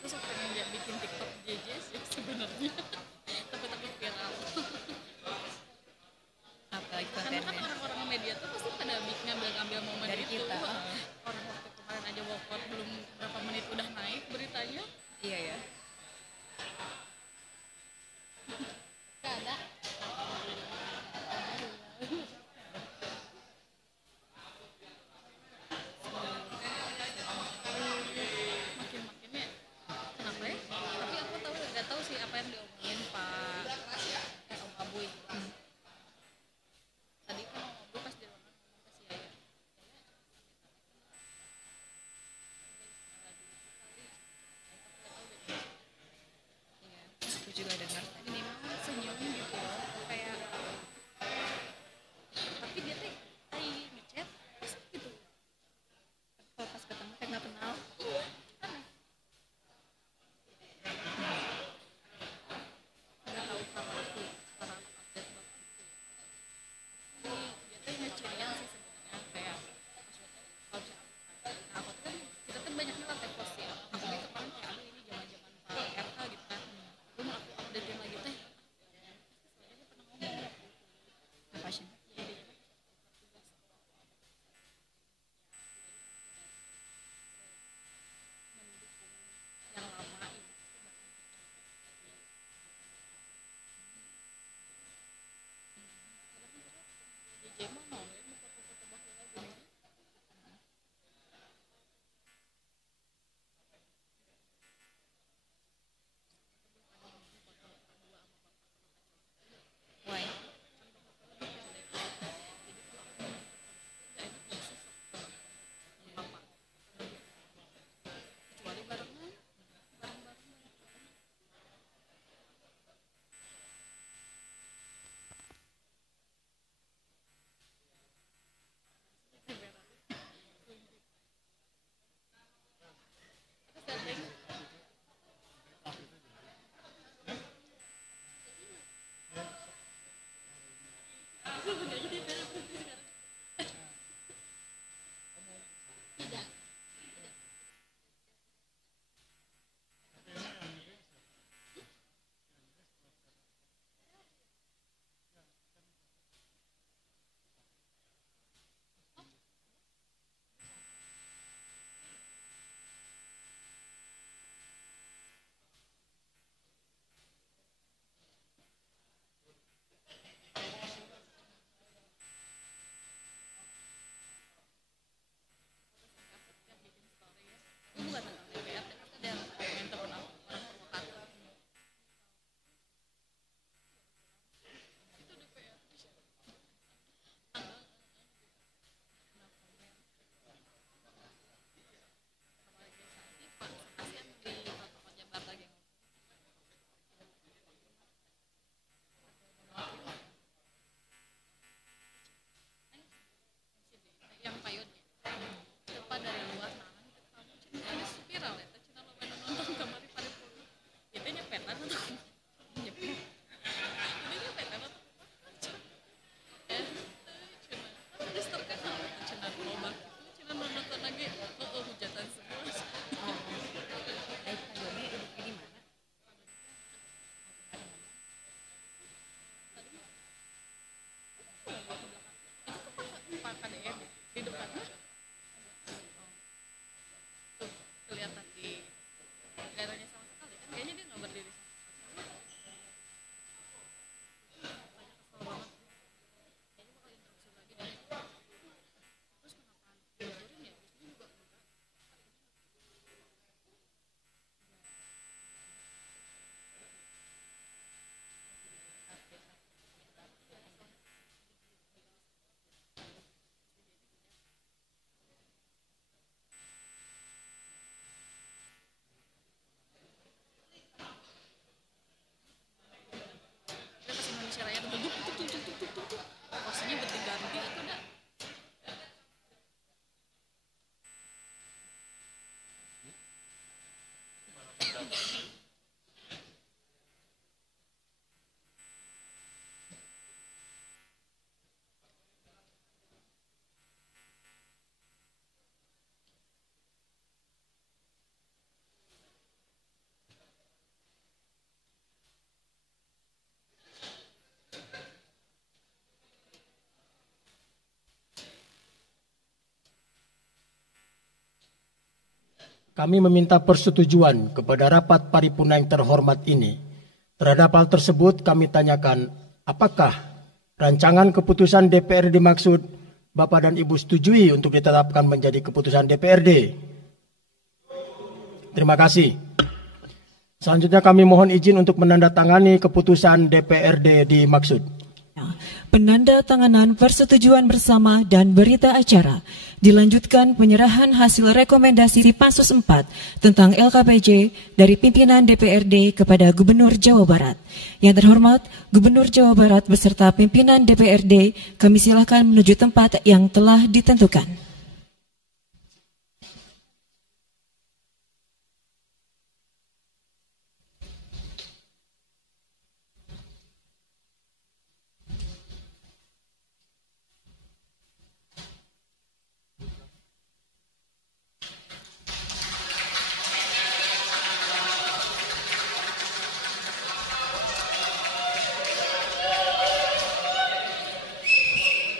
aku suka pengen bikin TikTok JJ sih sebenarnya. Tapi takut viral. Apalagi Karena kan kontennya orang-orang media tuh pasti pada ngambil-ngambil momen dari itu. kita. Orang waktu kemarin aja walkout belum berapa menit udah naik beritanya. Iya ya. Gak ada. Makin-makin ya. Kenapa ya? Tapi aku tahu nggak tahu sih apa yang diomongin Pak Om Abuy. Tadi kan Om Abuy pas di ruangan ngomong ke si Yaya. Iya, aku juga dengar tadi. Minimal senyum gitu loh. Kayak tapi dia teh ngechat terus gitu. Kalau pas ketemu kayak nggak kenal. Iya, aneh. Nggak tahu kenapa aku sekarang update banget. Dia teh ngecirian sih sebenarnya kayak maksudnya kalau bisa nah aku tuh kan kita tuh banyaknya lantai pos ya aku itu kan kayak aduh ini zaman-zaman Pak RK gitu kan belum aku updatein lagi teh soalnya dia pernah ngomong Apa sih? jadi yang lama ini JJ mah mau ya mau foto-foto baheula gini Why? nggak enak gak sih apa kecuali barengan bareng-bareng terus gandeng sebenarnya dia merah putih sekarang tidak kami meminta persetujuan kepada rapat paripurna yang terhormat ini. Terhadap hal tersebut kami tanyakan, apakah rancangan keputusan DPRD dimaksud Bapak dan Ibu setujui untuk ditetapkan menjadi keputusan DPRD? Terima kasih. Selanjutnya kami mohon izin untuk menandatangani keputusan DPRD dimaksud. Penandatanganan persetujuan bersama dan berita acara. Dilanjutkan penyerahan hasil rekomendasi di Pansus 4 tentang LKPJ dari pimpinan DPRD kepada Gubernur Jawa Barat. Yang terhormat, Gubernur Jawa Barat beserta pimpinan DPRD, kami silakan menuju tempat yang telah ditentukan.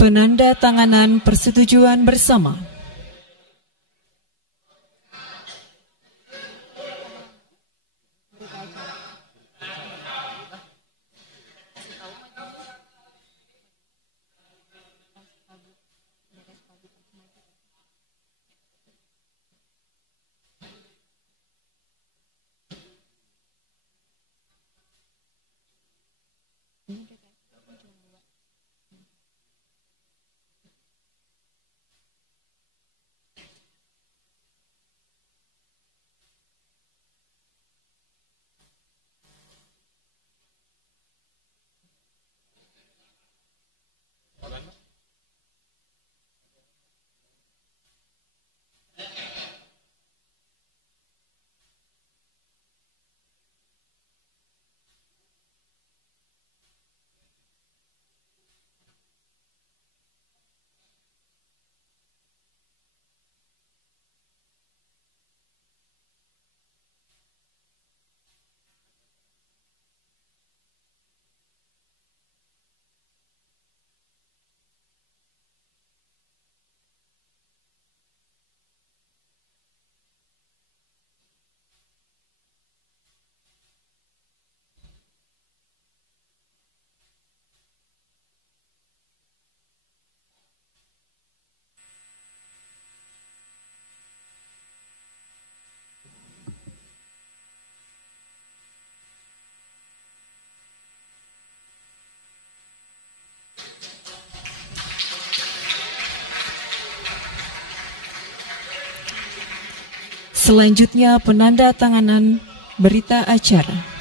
Penandatanganan persetujuan bersama. Selanjutnya penandatanganan berita acara.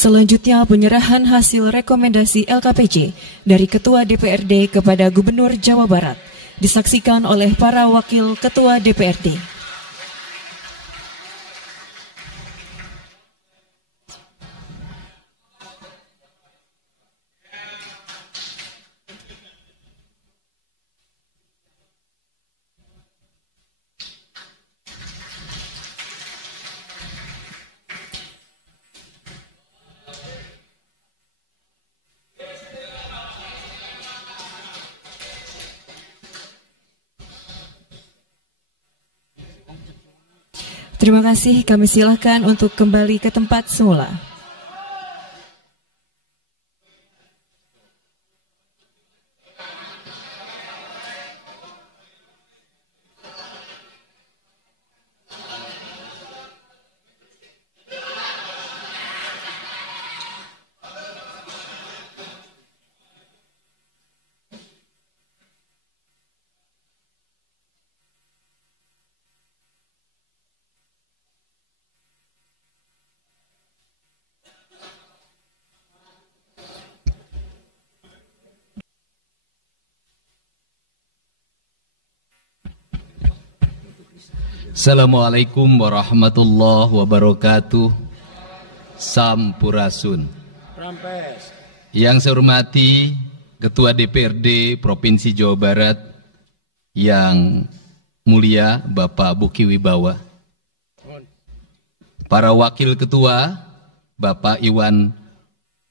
Selanjutnya penyerahan hasil rekomendasi LKPJ dari Ketua DPRD kepada Gubernur Jawa Barat disaksikan oleh para wakil Ketua DPRD. Terima kasih, kami silakan untuk kembali ke tempat semula. Assalamualaikum warahmatullahi wabarakatuh. Sampurasun. Rampes. Yang saya hormati Ketua DPRD Provinsi Jawa Barat yang mulia Bapak Buki Wibawa, para wakil ketua Bapak Iwan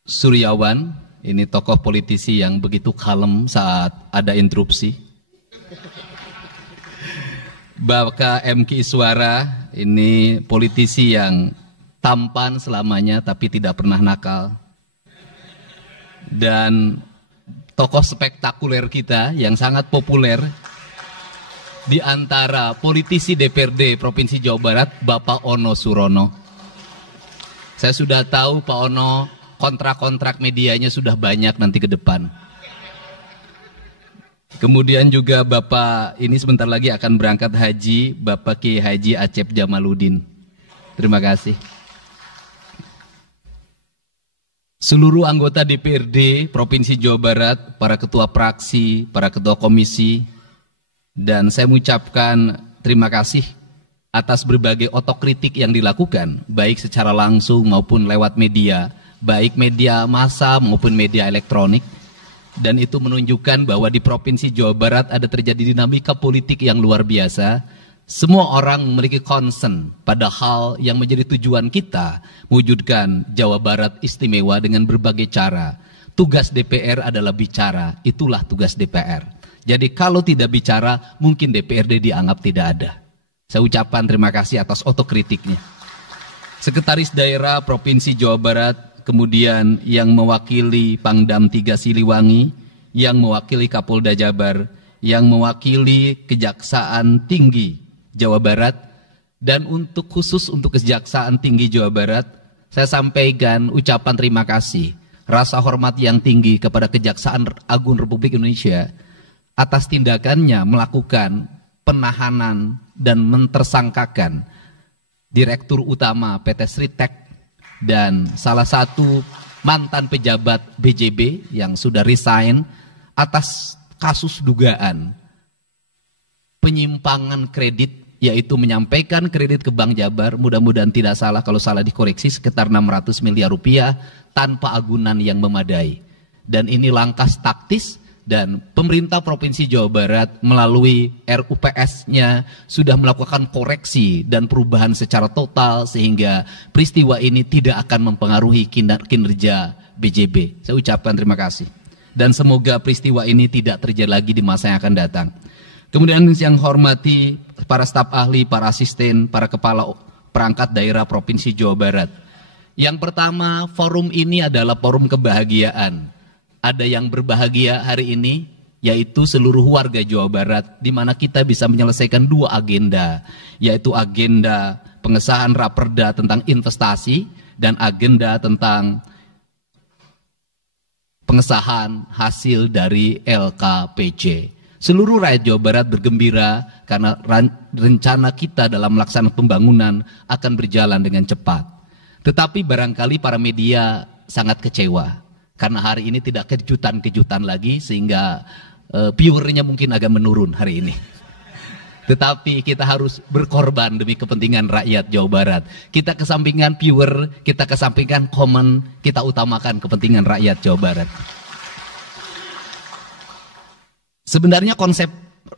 Suryawan, ini tokoh politisi yang begitu kalem saat ada interupsi. Bapak MK Iswara, ini politisi yang tampan selamanya tapi tidak pernah nakal. Dan tokoh spektakuler kita yang sangat populer di antara politisi DPRD Provinsi Jawa Barat, Bapak Ono Surono. Saya sudah tahu Pak Ono kontrak-kontrak medianya sudah banyak nanti ke depan. Kemudian juga Bapak ini sebentar lagi akan berangkat haji, Bapak Kiai Haji Acep Jamaluddin. Terima kasih. Seluruh anggota DPRD Provinsi Jawa Barat, para ketua fraksi, para ketua komisi, dan saya mengucapkan terima kasih atas berbagai otokritik yang dilakukan, baik secara langsung maupun lewat media, baik media massa maupun media elektronik, dan itu menunjukkan bahwa di Provinsi Jawa Barat ada terjadi dinamika politik yang luar biasa. Semua orang memiliki concern pada hal yang menjadi tujuan kita, mewujudkan Jawa Barat istimewa dengan berbagai cara. Tugas DPR adalah bicara, itulah tugas DPR. Jadi kalau tidak bicara, mungkin DPRD dianggap tidak ada. Saya ucapkan terima kasih atas otokritiknya. Sekretaris Daerah Provinsi Jawa Barat, kemudian yang mewakili Pangdam 3 Siliwangi, yang mewakili Kapolda Jabar, yang mewakili Kejaksaan Tinggi Jawa Barat, dan untuk khusus untuk Kejaksaan Tinggi Jawa Barat, saya sampaikan ucapan terima kasih, rasa hormat yang tinggi kepada Kejaksaan Agung Republik Indonesia atas tindakannya melakukan penahanan dan mentersangkakan Direktur Utama PT Sritek dan salah satu mantan pejabat BJB yang sudah resign atas kasus dugaan penyimpangan kredit, yaitu menyampaikan kredit ke Bank Jabar, mudah-mudahan tidak salah, kalau salah dikoreksi, sekitar 600 miliar rupiah tanpa agunan yang memadai. Dan ini langkah taktis, dan pemerintah Provinsi Jawa Barat melalui RUPS-nya sudah melakukan koreksi dan perubahan secara total sehingga peristiwa ini tidak akan mempengaruhi kinerja BJB. Saya ucapkan terima kasih. Dan semoga peristiwa ini tidak terjadi lagi di masa yang akan datang. Kemudian yang hormati para staf ahli, para asisten, para kepala perangkat daerah Provinsi Jawa Barat. Yang pertama, forum ini adalah forum kebahagiaan. Ada yang berbahagia hari ini, yaitu seluruh warga Jawa Barat, di mana kita bisa menyelesaikan dua agenda, yaitu agenda pengesahan Raperda tentang investasi dan agenda tentang pengesahan hasil dari LKPJ. Seluruh rakyat Jawa Barat bergembira karena rencana kita dalam melaksanakan pembangunan akan berjalan dengan cepat. Tetapi barangkali para media sangat kecewa karena hari ini tidak kejutan-kejutan lagi sehingga viewernya mungkin agak menurun hari ini. Tetapi kita harus berkorban demi kepentingan rakyat Jawa Barat. Kita kesampingkan viewer, kita kesampingkan komen, kita utamakan kepentingan rakyat Jawa Barat. Sebenarnya konsep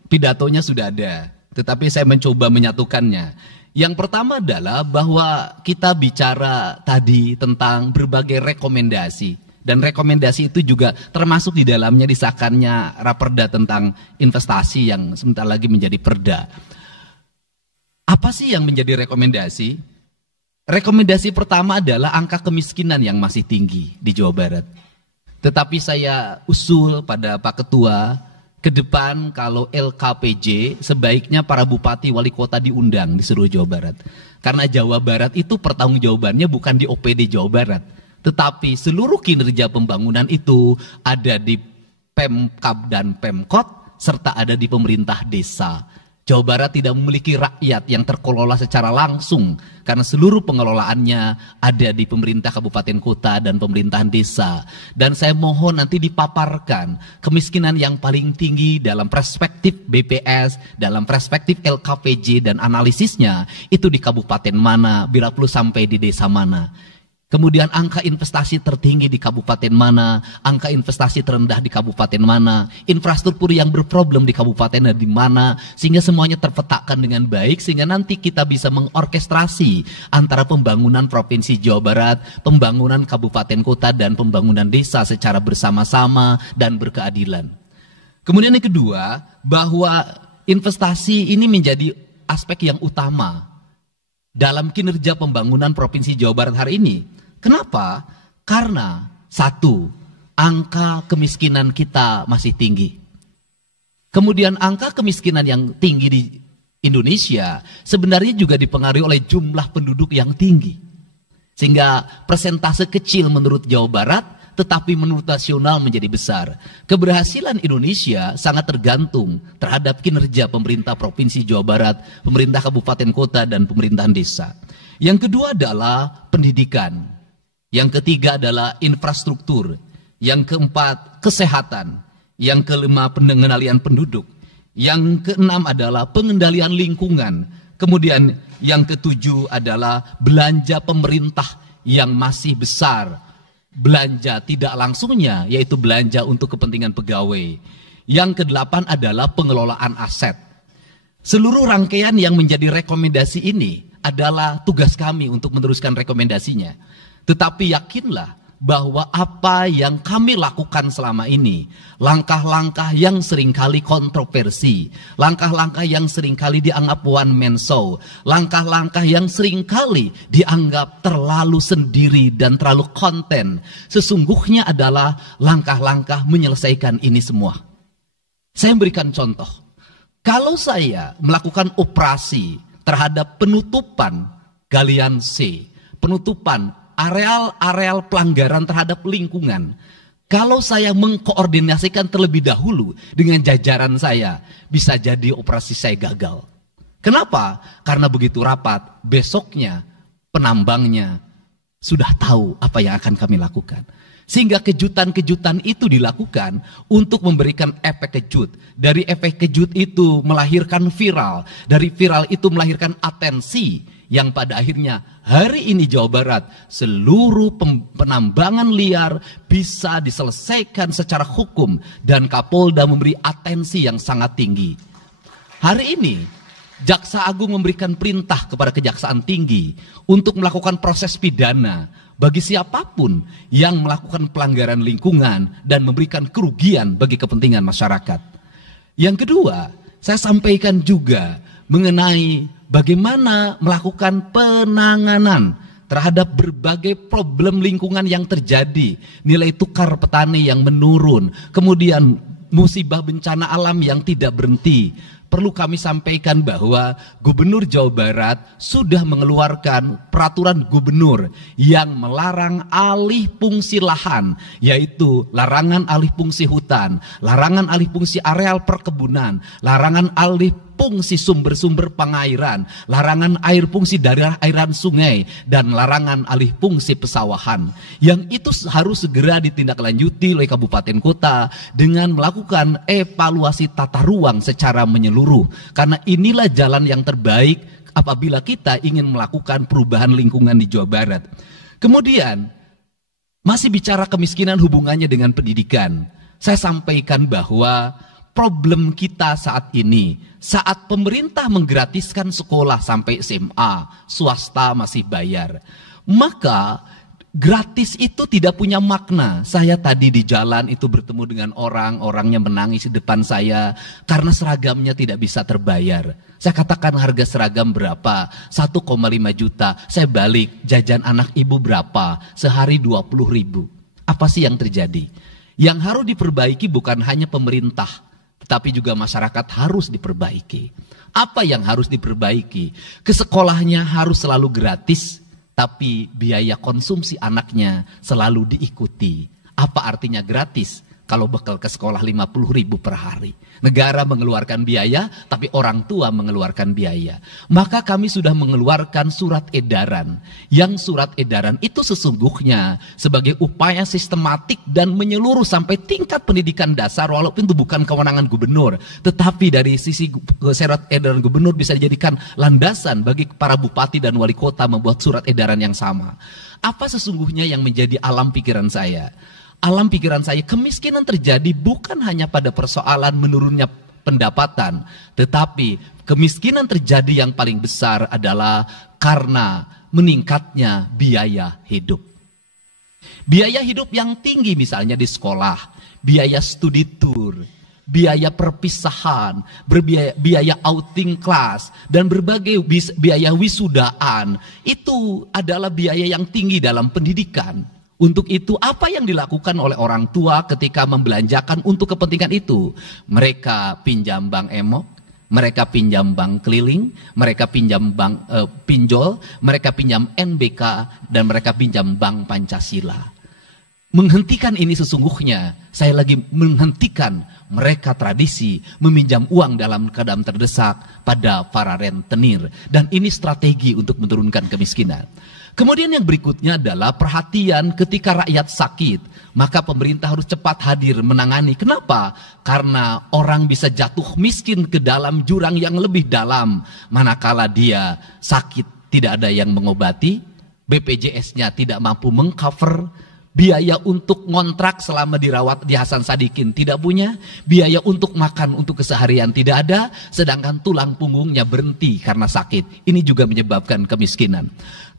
pidatonya sudah ada, tetapi saya mencoba menyatukannya. Yang pertama adalah bahwa kita bicara tadi tentang berbagai rekomendasi. Dan rekomendasi itu juga termasuk di dalamnya disahkannya Raperda tentang investasi yang sebentar lagi menjadi perda. Apa sih yang menjadi rekomendasi? Rekomendasi pertama adalah angka kemiskinan yang masih tinggi di Jawa Barat. Tetapi saya usul pada Pak Ketua, ke depan kalau LKPJ sebaiknya para bupati wali kota diundang di seluruh Jawa Barat. Karena Jawa Barat itu pertanggungjawabannya bukan di OPD Jawa Barat, tetapi seluruh kinerja pembangunan itu ada di Pemkab dan Pemkot serta ada di pemerintah desa. Jawa Barat tidak memiliki rakyat yang terkelola secara langsung karena seluruh pengelolaannya ada di pemerintah kabupaten kota dan pemerintahan desa. Dan saya mohon nanti dipaparkan kemiskinan yang paling tinggi dalam perspektif BPS, dalam perspektif LKPJ dan analisisnya itu di kabupaten mana, bila perlu sampai di desa mana. Kemudian angka investasi tertinggi di kabupaten mana, angka investasi terendah di kabupaten mana, infrastruktur yang berproblem di kabupaten di mana, sehingga semuanya terpetakan dengan baik, sehingga nanti kita bisa mengorkestrasi antara pembangunan Provinsi Jawa Barat, pembangunan kabupaten kota, dan pembangunan desa secara bersama-sama dan berkeadilan. Kemudian yang kedua, bahwa investasi ini menjadi aspek yang utama dalam kinerja pembangunan Provinsi Jawa Barat hari ini. Kenapa? Karena satu, angka kemiskinan kita masih tinggi. Kemudian angka kemiskinan yang tinggi di Indonesia sebenarnya juga dipengaruhi oleh jumlah penduduk yang tinggi. Sehingga persentase kecil menurut Jawa Barat, tetapi menurut nasional menjadi besar. Keberhasilan Indonesia sangat tergantung terhadap kinerja pemerintah Provinsi Jawa Barat, pemerintah kabupaten kota, dan pemerintahan desa. Yang kedua adalah pendidikan. Yang ketiga adalah infrastruktur. Yang keempat, kesehatan. Yang kelima, pengendalian penduduk. Yang keenam adalah pengendalian lingkungan. Kemudian yang ketujuh adalah belanja pemerintah yang masih besar. Belanja tidak langsungnya, yaitu belanja untuk kepentingan pegawai. Yang kedelapan adalah pengelolaan aset. Seluruh rangkaian yang menjadi rekomendasi ini adalah tugas kami untuk meneruskan rekomendasinya. Tetapi yakinlah bahwa apa yang kami lakukan selama ini, langkah-langkah yang seringkali kontroversi, langkah-langkah yang seringkali dianggap one man show, langkah-langkah yang seringkali dianggap terlalu sendiri dan terlalu konten, sesungguhnya adalah langkah-langkah menyelesaikan ini semua. Saya memberikan contoh. Kalau saya melakukan operasi terhadap penutupan galian C, penutupan areal-areal pelanggaran terhadap lingkungan, kalau saya mengkoordinasikan terlebih dahulu dengan jajaran saya, bisa jadi operasi saya gagal. Kenapa? Karena begitu rapat, besoknya penambangnya sudah tahu apa yang akan kami lakukan. Sehingga kejutan-kejutan itu dilakukan untuk memberikan efek kejut. Dari efek kejut itu melahirkan viral. Dari viral itu melahirkan atensi. Yang pada akhirnya hari ini Jawa Barat seluruh penambangan liar bisa diselesaikan secara hukum. Dan Kapolda memberi atensi yang sangat tinggi. Hari ini Jaksa Agung memberikan perintah kepada Kejaksaan Tinggi untuk melakukan proses pidana bagi siapapun yang melakukan pelanggaran lingkungan dan memberikan kerugian bagi kepentingan masyarakat. Yang kedua, saya sampaikan juga mengenai bagaimana melakukan penanganan terhadap berbagai problem lingkungan yang terjadi. Nilai tukar petani yang menurun, kemudian musibah bencana alam yang tidak berhenti. Perlu kami sampaikan bahwa Gubernur Jawa Barat sudah mengeluarkan peraturan gubernur yang melarang alih fungsi lahan, yaitu larangan alih fungsi hutan, larangan alih fungsi areal perkebunan, larangan alih fungsi sumber-sumber pengairan, larangan air fungsi dari airan sungai, dan larangan alih fungsi pesawahan. Yang itu harus segera ditindaklanjuti oleh kabupaten kota dengan melakukan evaluasi tata ruang secara menyeluruh. Karena inilah jalan yang terbaik apabila kita ingin melakukan perubahan lingkungan di Jawa Barat. Kemudian, masih bicara kemiskinan hubungannya dengan pendidikan. Saya sampaikan bahwa problem kita saat ini, saat pemerintah menggratiskan sekolah sampai SMA, swasta masih bayar, maka gratis itu tidak punya makna. Saya tadi di jalan itu bertemu dengan orangnya menangis di depan saya karena seragamnya tidak bisa terbayar. Saya katakan harga seragam berapa? 1,5 juta. Saya balik, jajan anak ibu berapa? Sehari 20.000. Apa sih yang terjadi? Yang harus diperbaiki bukan hanya pemerintah, tetapi juga masyarakat harus diperbaiki. Apa yang harus diperbaiki? Ke sekolahnya harus selalu gratis, tapi biaya konsumsi anaknya selalu diikuti. Apa artinya gratis? kalau bekal ke sekolah 50.000 per hari. Negara mengeluarkan biaya, tapi orang tua mengeluarkan biaya. Maka kami sudah mengeluarkan surat edaran. Yang surat edaran itu sesungguhnya sebagai upaya sistematik dan menyeluruh sampai tingkat pendidikan dasar, walaupun itu bukan kewenangan gubernur. Tetapi dari sisi surat edaran gubernur bisa dijadikan landasan bagi para bupati dan wali kota membuat surat edaran yang sama. Apa sesungguhnya yang menjadi alam pikiran saya? Alam pikiran saya, kemiskinan terjadi bukan hanya pada persoalan menurunnya pendapatan, tetapi kemiskinan terjadi yang paling besar adalah karena meningkatnya biaya hidup. Biaya hidup yang tinggi misalnya di sekolah, biaya studi tour, biaya perpisahan, biaya outing kelas, dan berbagai biaya wisudaan, itu adalah biaya yang tinggi dalam pendidikan. Untuk itu apa yang dilakukan oleh orang tua ketika membelanjakan untuk kepentingan itu? Mereka pinjam bank emok, mereka pinjam bank keliling, mereka pinjam bank pinjol, mereka pinjam NBK, dan mereka pinjam bank Pancasila. Menghentikan ini sesungguhnya, saya lagi menghentikan mereka tradisi meminjam uang dalam keadaan terdesak pada para rentenir. Dan ini strategi untuk menurunkan kemiskinan. Kemudian yang berikutnya adalah perhatian ketika rakyat sakit. Maka pemerintah harus cepat hadir menangani. Kenapa? Karena orang bisa jatuh miskin ke dalam jurang yang lebih dalam. Manakala dia sakit tidak ada yang mengobati, BPJS-nya tidak mampu mengcover, biaya untuk ngontrak selama dirawat di Hasan Sadikin tidak punya, biaya untuk makan untuk keseharian tidak ada, sedangkan tulang punggungnya berhenti karena sakit. Ini juga menyebabkan kemiskinan.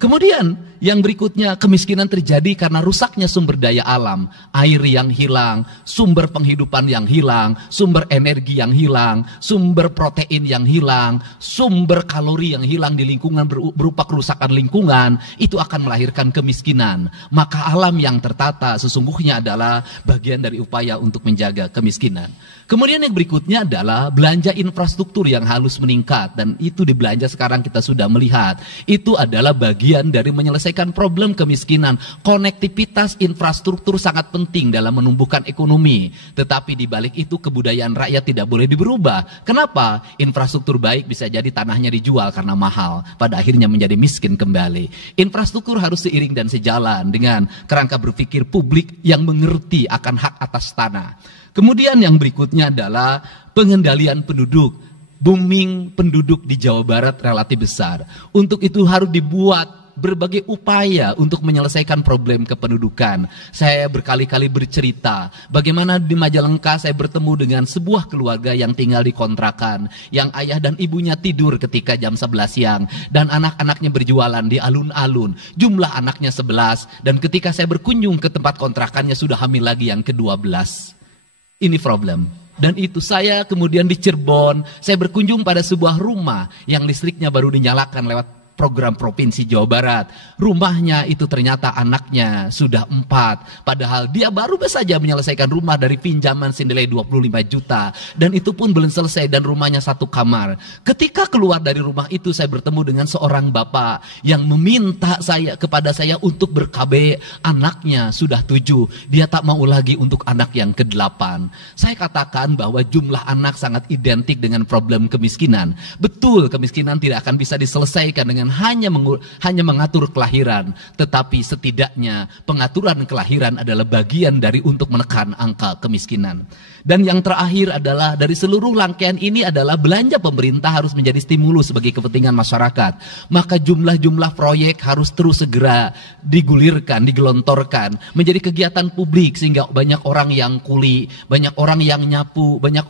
Kemudian yang berikutnya, kemiskinan terjadi karena rusaknya sumber daya alam, air yang hilang, sumber penghidupan yang hilang, sumber energi yang hilang, sumber protein yang hilang, sumber kalori yang hilang di lingkungan berupa kerusakan lingkungan, itu akan melahirkan kemiskinan. Maka alam yang tertata sesungguhnya adalah bagian dari upaya untuk menjaga kemiskinan. Kemudian yang berikutnya adalah belanja infrastruktur yang harus meningkat, dan itu di belanja sekarang kita sudah melihat. Itu adalah bagian dari menyelesaikan problem kemiskinan. Konektivitas infrastruktur sangat penting dalam menumbuhkan ekonomi, tetapi di balik itu kebudayaan rakyat tidak boleh diberubah. Kenapa? Infrastruktur baik bisa jadi tanahnya dijual karena mahal, pada akhirnya menjadi miskin kembali. Infrastruktur harus seiring dan sejalan dengan kerangka berpikir publik yang mengerti akan hak atas tanah. Kemudian yang berikutnya adalah pengendalian penduduk. Booming penduduk di Jawa Barat relatif besar. Untuk itu harus dibuat berbagai upaya untuk menyelesaikan problem kependudukan. Saya berkali-kali bercerita bagaimana di Majalengka saya bertemu dengan sebuah keluarga yang tinggal di kontrakan, yang ayah dan ibunya tidur ketika jam 11 siang dan anak-anaknya berjualan di alun-alun. Jumlah anaknya 11, dan ketika saya berkunjung ke tempat kontrakannya sudah hamil lagi yang ke-12. Ini problem. Dan itu saya kemudian di Cirebon, saya berkunjung pada sebuah rumah yang listriknya baru dinyalakan lewat program Provinsi Jawa Barat. Rumahnya itu ternyata anaknya sudah 4. Padahal dia baru saja menyelesaikan rumah dari pinjaman senilai 25 juta. Dan itu pun belum selesai dan rumahnya 1 kamar. Ketika keluar dari rumah itu saya bertemu dengan seorang bapak yang meminta kepada saya untuk ber-KB. Anaknya sudah 7. Dia tak mau lagi untuk anak yang ke-8. Saya katakan bahwa jumlah anak sangat identik dengan problem kemiskinan. Betul, kemiskinan tidak akan bisa diselesaikan dengan hanya mengatur kelahiran, tetapi setidaknya pengaturan kelahiran adalah bagian dari untuk menekan angka kemiskinan. Dan yang terakhir adalah dari seluruh rangkaian ini adalah belanja pemerintah harus menjadi stimulus bagi kepentingan masyarakat. Maka jumlah-jumlah proyek harus terus segera digulirkan, digelontorkan menjadi kegiatan publik sehingga banyak orang yang kuli, banyak orang yang nyapu, banyak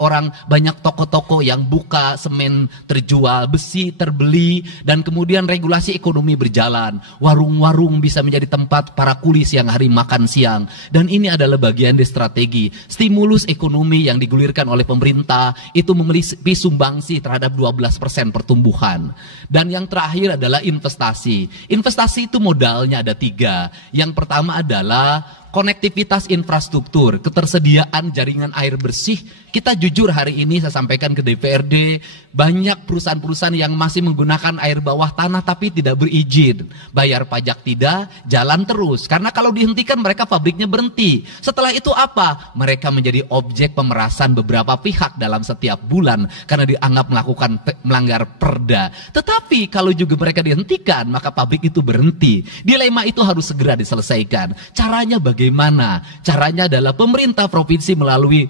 toko-toko yang buka, semen terjual, besi terbeli, dan kemudian regulasi ekonomi berjalan. Warung-warung bisa menjadi tempat para kuli siang hari makan siang. Dan ini adalah bagian dari strategi stimulus ekonomi yang digulirkan oleh pemerintah, itu memiliki sumbangsi terhadap 12% pertumbuhan. Dan yang terakhir adalah investasi. Investasi itu modalnya ada 3. Yang pertama adalah Konektivitas infrastruktur, ketersediaan jaringan air bersih. Kita jujur hari ini saya sampaikan ke DPRD, banyak perusahaan-perusahaan yang masih menggunakan air bawah tanah tapi tidak berizin. Bayar pajak tidak, jalan terus. Karena kalau dihentikan mereka pabriknya berhenti. Setelah itu apa? Mereka menjadi objek pemerasan beberapa pihak dalam setiap bulan karena dianggap melanggar perda. Tetapi kalau juga mereka dihentikan, maka pabrik itu berhenti. Dilema itu harus segera diselesaikan. Caranya bagaimana? Caranya adalah pemerintah provinsi melalui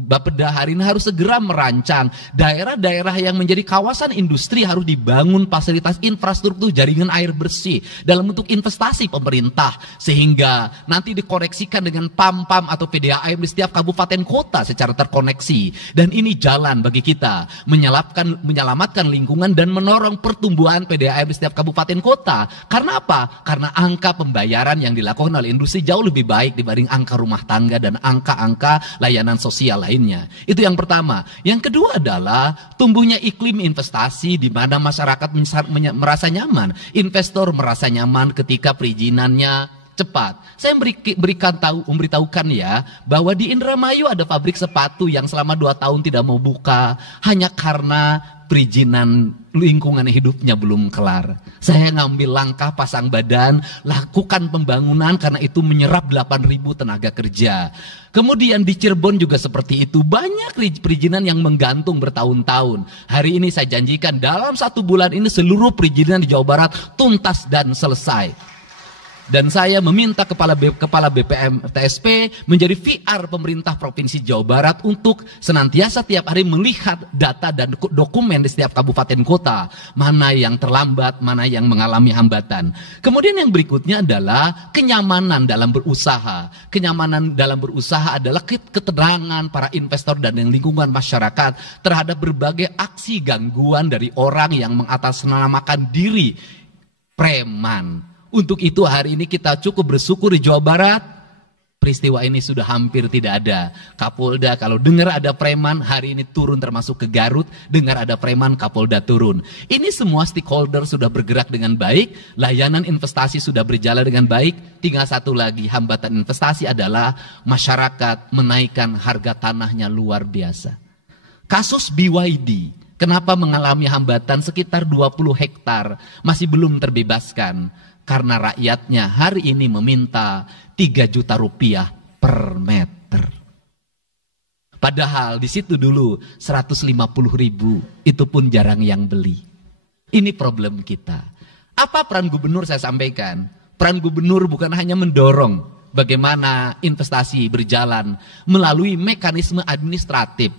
Bapeda hari ini harus segera merancang daerah-daerah yang menjadi kawasan industri harus dibangun fasilitas infrastruktur jaringan air bersih dalam bentuk investasi pemerintah sehingga nanti dikoneksikan dengan PAM-PAM atau PDAM di setiap kabupaten kota secara terkoneksi. Dan ini jalan bagi kita menyelamatkan lingkungan dan menorong pertumbuhan PDAM di setiap kabupaten kota. Karena apa? Karena angka pembayaran yang dilakukan oleh industri jauh lebih baik dibanding angka rumah tangga dan angka-angka layanan sosial lainnya. Itu yang pertama. Yang kedua adalah tumbuhnya iklim investasi di mana masyarakat merasa nyaman. Investor merasa nyaman ketika perizinannya cepat. Saya memberitahukan ya bahwa di Indramayu ada pabrik sepatu yang selama 2 tahun tidak mau buka hanya karena perizinan lingkungan hidupnya belum kelar. Saya ngambil langkah pasang badan, lakukan pembangunan karena itu menyerap 8.000 tenaga kerja. Kemudian di Cirebon juga seperti itu, banyak perizinan yang menggantung bertahun-tahun. Hari ini saya janjikan dalam 1 bulan ini seluruh perizinan di Jawa Barat tuntas dan selesai. Dan saya meminta kepala BPM TSP menjadi VR pemerintah Provinsi Jawa Barat untuk senantiasa tiap hari melihat data dan dokumen di setiap kabupaten kota. Mana yang terlambat, mana yang mengalami hambatan. Kemudian yang berikutnya adalah kenyamanan dalam berusaha. Kenyamanan dalam berusaha adalah keterangan para investor dan lingkungan masyarakat terhadap berbagai aksi gangguan dari orang yang mengatasnamakan diri preman. Untuk itu hari ini kita cukup bersyukur di Jawa Barat, peristiwa ini sudah hampir tidak ada. Kapolda kalau dengar ada preman, hari ini turun termasuk ke Garut, dengar ada preman, Kapolda turun. Ini semua stakeholder sudah bergerak dengan baik, layanan investasi sudah berjalan dengan baik, tinggal satu lagi hambatan investasi adalah masyarakat menaikkan harga tanahnya luar biasa. Kasus BYD, kenapa mengalami hambatan sekitar 20 hektar, masih belum terbebaskan? Karena rakyatnya hari ini meminta 3 juta rupiah per meter. Padahal di situ dulu 150.000, itu pun jarang yang beli. Ini problem kita. Apa peran gubernur saya sampaikan? Peran gubernur bukan hanya mendorong bagaimana investasi berjalan melalui mekanisme administratif.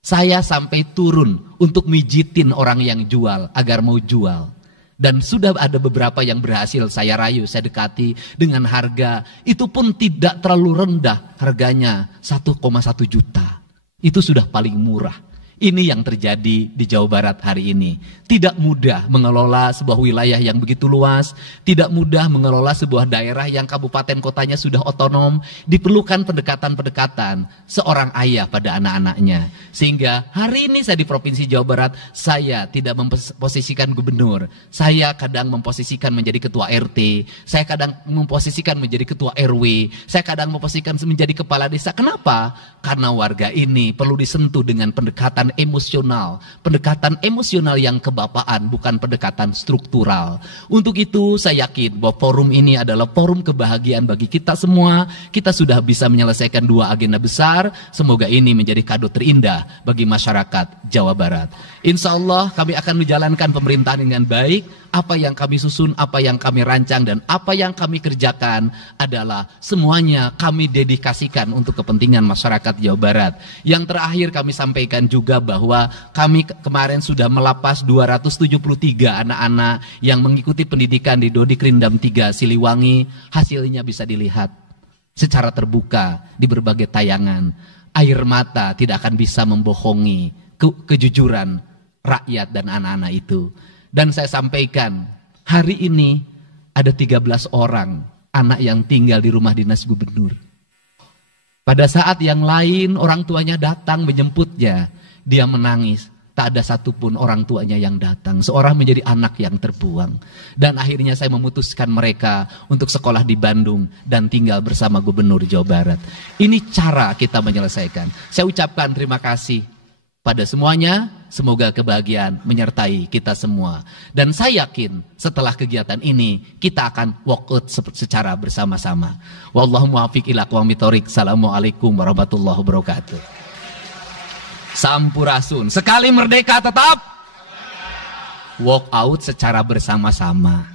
Saya sampai turun untuk mijitin orang yang jual agar mau jual. Dan sudah ada beberapa yang berhasil saya rayu, saya dekati dengan harga. Itu pun tidak terlalu rendah, harganya 1,1 juta. Itu sudah paling murah. Ini yang terjadi di Jawa Barat hari ini. Tidak mudah mengelola sebuah wilayah yang begitu luas. Tidak mudah mengelola sebuah daerah yang kabupaten kotanya sudah otonom. Diperlukan pendekatan-pendekatan seorang ayah pada anak-anaknya. Sehingga hari ini saya di Provinsi Jawa Barat, saya tidak memposisikan gubernur. Saya kadang memposisikan menjadi ketua RT. Saya kadang memposisikan menjadi ketua RW. Saya kadang memposisikan menjadi kepala desa. Kenapa? Karena warga ini perlu disentuh dengan pendekatan pendekatan emosional yang kebapaan, bukan pendekatan struktural. Untuk itu saya yakin bahwa forum ini adalah forum kebahagiaan bagi kita semua. Kita sudah bisa menyelesaikan 2 agenda besar. Semoga ini menjadi kado terindah bagi masyarakat Jawa Barat. Insya Allah kami akan menjalankan pemerintahan dengan baik. Apa yang kami susun, apa yang kami rancang, dan apa yang kami kerjakan adalah semuanya kami dedikasikan untuk kepentingan masyarakat Jawa Barat. Yang terakhir kami sampaikan juga bahwa kami kemarin sudah melapas 273 anak-anak yang mengikuti pendidikan di Dodik Rindam 3 Siliwangi. Hasilnya bisa dilihat secara terbuka di berbagai tayangan. Air mata tidak akan bisa membohongi kejujuran rakyat dan anak-anak itu. Dan saya sampaikan, hari ini ada 13 orang anak yang tinggal di rumah dinas gubernur. Pada saat yang lain orang tuanya datang menjemputnya, dia menangis. tak ada satupun orang tuanya yang datang. Seorang menjadi anak yang terbuang. Dan akhirnya saya memutuskan mereka untuk sekolah di Bandung dan tinggal bersama Gubernur Jawa Barat. Ini cara kita menyelesaikan. Saya ucapkan terima kasih pada semuanya. Semoga kebahagiaan menyertai kita semua. Dan saya yakin setelah kegiatan ini kita akan walk out secara bersama-sama. Wallahu muwaffiq ila aqwamit thoriq. Assalamualaikum warahmatullahi wabarakatuh. Sampurasun. Sekali merdeka tetap walk out secara bersama-sama.